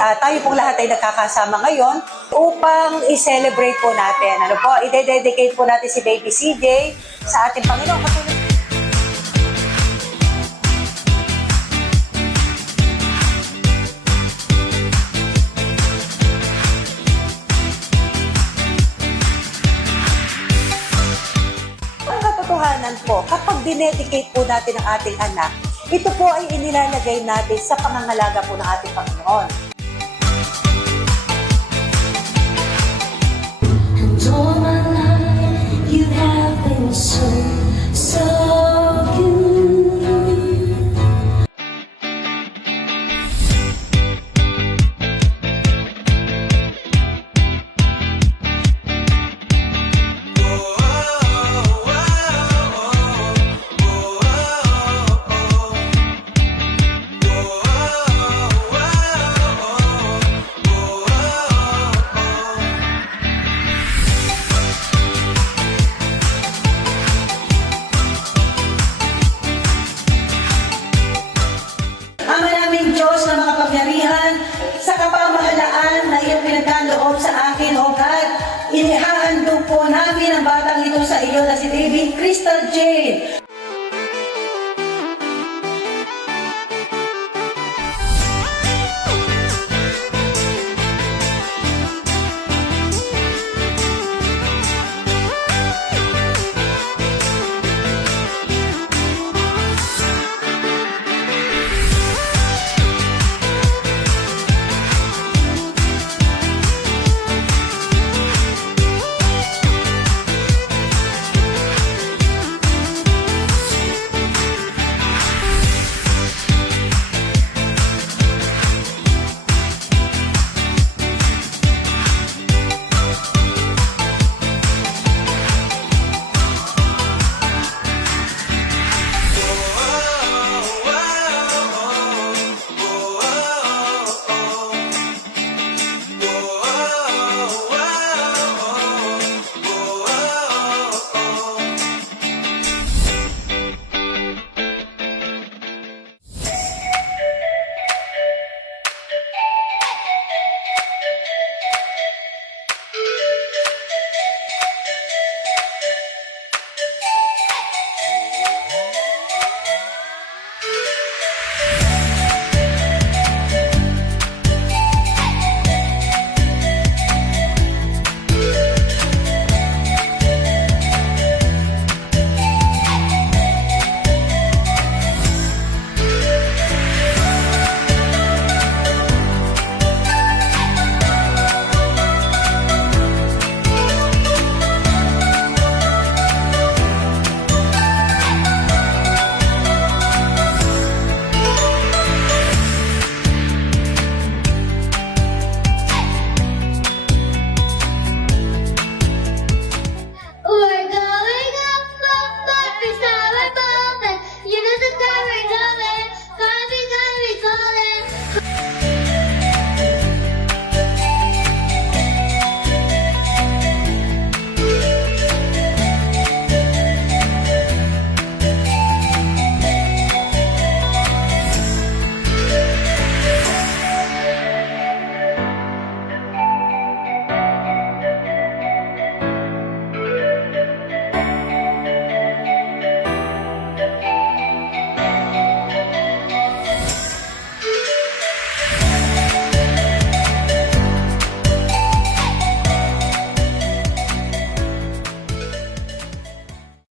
tayo pong lahat ay nagkakasama ngayon upang i-celebrate po natin. Ano po, i-dedicate po natin si Baby CJ sa ating Panginoon. Ang katotohanan po, kapag dinedicate po natin ang ating anak, ito po ay inilalagay natin sa pangangalaga po ng ating Panginoon. And all my life you have been so good. Ama naming Diyos na makapangyarihan, sa kapamahalaan na iyong pinagkaloob sa akin, O God, inihahandog po namin ang batang ito sa iyo na si Baby Crystal Jane.